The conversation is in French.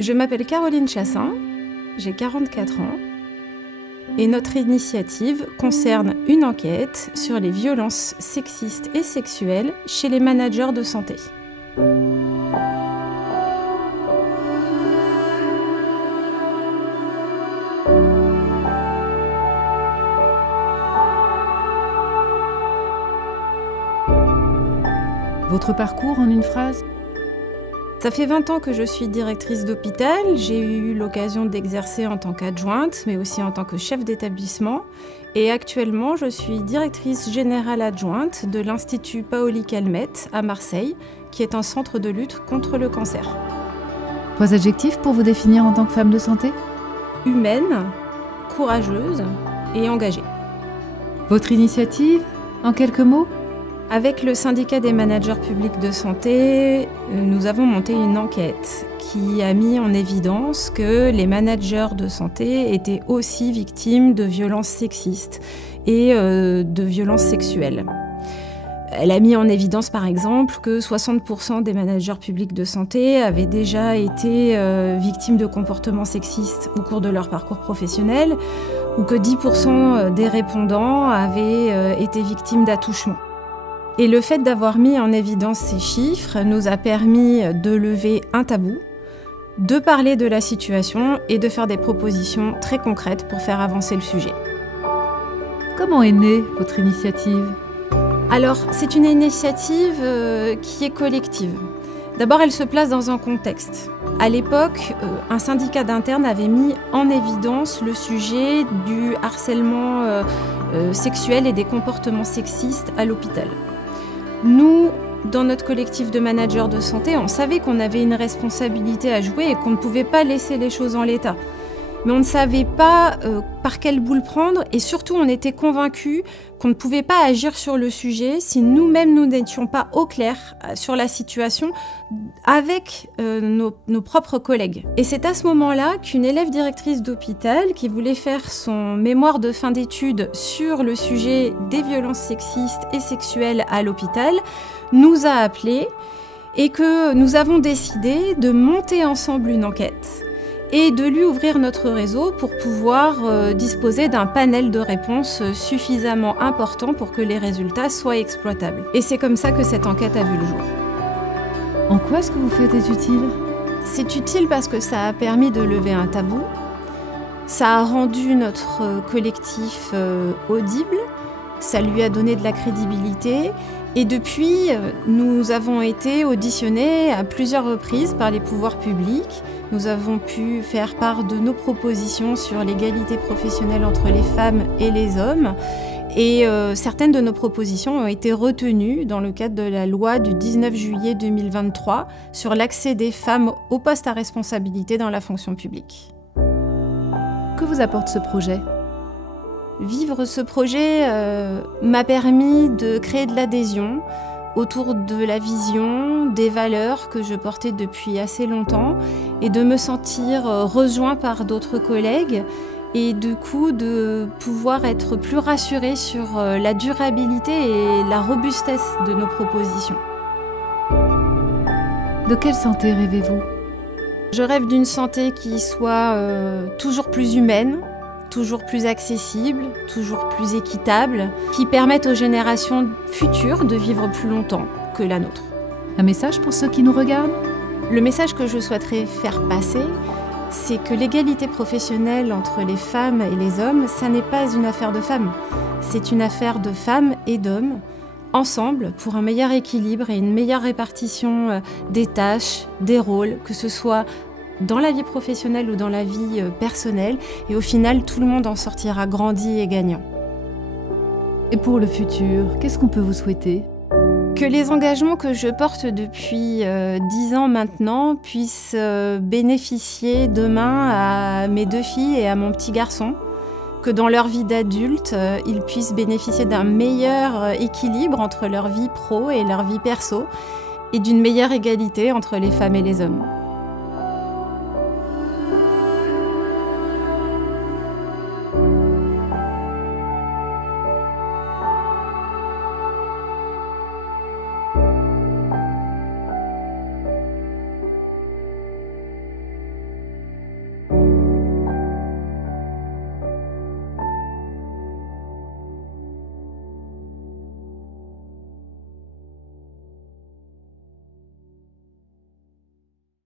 Je m'appelle Caroline Chassin, j'ai 44 ans et notre initiative concerne une enquête sur les violences sexistes et sexuelles chez les managers de santé. Votre parcours en une phrase ? Ça fait 20 ans que je suis directrice d'hôpital. J'ai eu l'occasion d'exercer en tant qu'adjointe, mais aussi en tant que chef d'établissement. Et actuellement, je suis directrice générale adjointe de l'Institut Paoli Calmette à Marseille, qui est un centre de lutte contre le cancer. 3 adjectifs pour vous définir en tant que femme de santé ? Humaine, courageuse et engagée. Votre initiative, en quelques mots ? Avec le syndicat des managers publics de santé, nous avons monté une enquête qui a mis en évidence que les managers de santé étaient aussi victimes de violences sexistes et de violences sexuelles. Elle a mis en évidence par exemple que 60% des managers publics de santé avaient déjà été victimes de comportements sexistes au cours de leur parcours professionnel ou que 10% des répondants avaient été victimes d'attouchements. Et le fait d'avoir mis en évidence ces chiffres nous a permis de lever un tabou, de parler de la situation et de faire des propositions très concrètes pour faire avancer le sujet. Comment est née votre initiative ? Alors, c'est une initiative qui est collective. D'abord, elle se place dans un contexte. À l'époque, un syndicat d'internes avait mis en évidence le sujet du harcèlement sexuel et des comportements sexistes à l'hôpital. Nous, dans notre collectif de managers de santé, on savait qu'on avait une responsabilité à jouer et qu'on ne pouvait pas laisser les choses en l'état. Mais on ne savait pas par quelle boule prendre et surtout on était convaincus qu'on ne pouvait pas agir sur le sujet si nous-mêmes nous n'étions pas au clair sur la situation avec nos propres collègues. Et c'est à ce moment-là qu'une élève directrice d'hôpital qui voulait faire son mémoire de fin d'études sur le sujet des violences sexistes et sexuelles à l'hôpital nous a appelés et que nous avons décidé de monter ensemble une enquête et de lui ouvrir notre réseau pour pouvoir disposer d'un panel de réponses suffisamment important pour que les résultats soient exploitables. Et c'est comme ça que cette enquête a vu le jour. En quoi ce que vous faites est utile ? C'est utile parce que ça a permis de lever un tabou, ça a rendu notre collectif audible, ça lui a donné de la crédibilité. Et depuis, nous avons été auditionnés à plusieurs reprises par les pouvoirs publics. Nous avons pu faire part de nos propositions sur l'égalité professionnelle entre les femmes et les hommes. Et certaines de nos propositions ont été retenues dans le cadre de la loi du 19 juillet 2023 sur l'accès des femmes aux postes à responsabilité dans la fonction publique. Que vous apporte ce projet ? Vivre ce projet m'a permis de créer de l'adhésion autour de la vision, des valeurs que je portais depuis assez longtemps et de me sentir rejoint par d'autres collègues et du coup de pouvoir être plus rassurée sur la durabilité et la robustesse de nos propositions. De quelle santé rêvez-vous ? Je rêve d'une santé qui soit toujours plus humaine, toujours plus accessible, toujours plus équitable, qui permette aux générations futures de vivre plus longtemps que la nôtre. Un message pour ceux qui nous regardent ? Le message que je souhaiterais faire passer, c'est que l'égalité professionnelle entre les femmes et les hommes, ça n'est pas une affaire de femmes. C'est une affaire de femmes et d'hommes, ensemble, pour un meilleur équilibre et une meilleure répartition des tâches, des rôles, que ce soit dans la vie professionnelle ou dans la vie personnelle. Et au final, tout le monde en sortira grandi et gagnant. Et pour le futur, qu'est-ce qu'on peut vous souhaiter ? Que les engagements que je porte depuis 10 ans maintenant puissent bénéficier demain à mes 2 filles et à mon petit garçon. Que dans leur vie d'adulte, ils puissent bénéficier d'un meilleur équilibre entre leur vie pro et leur vie perso et d'une meilleure égalité entre les femmes et les hommes.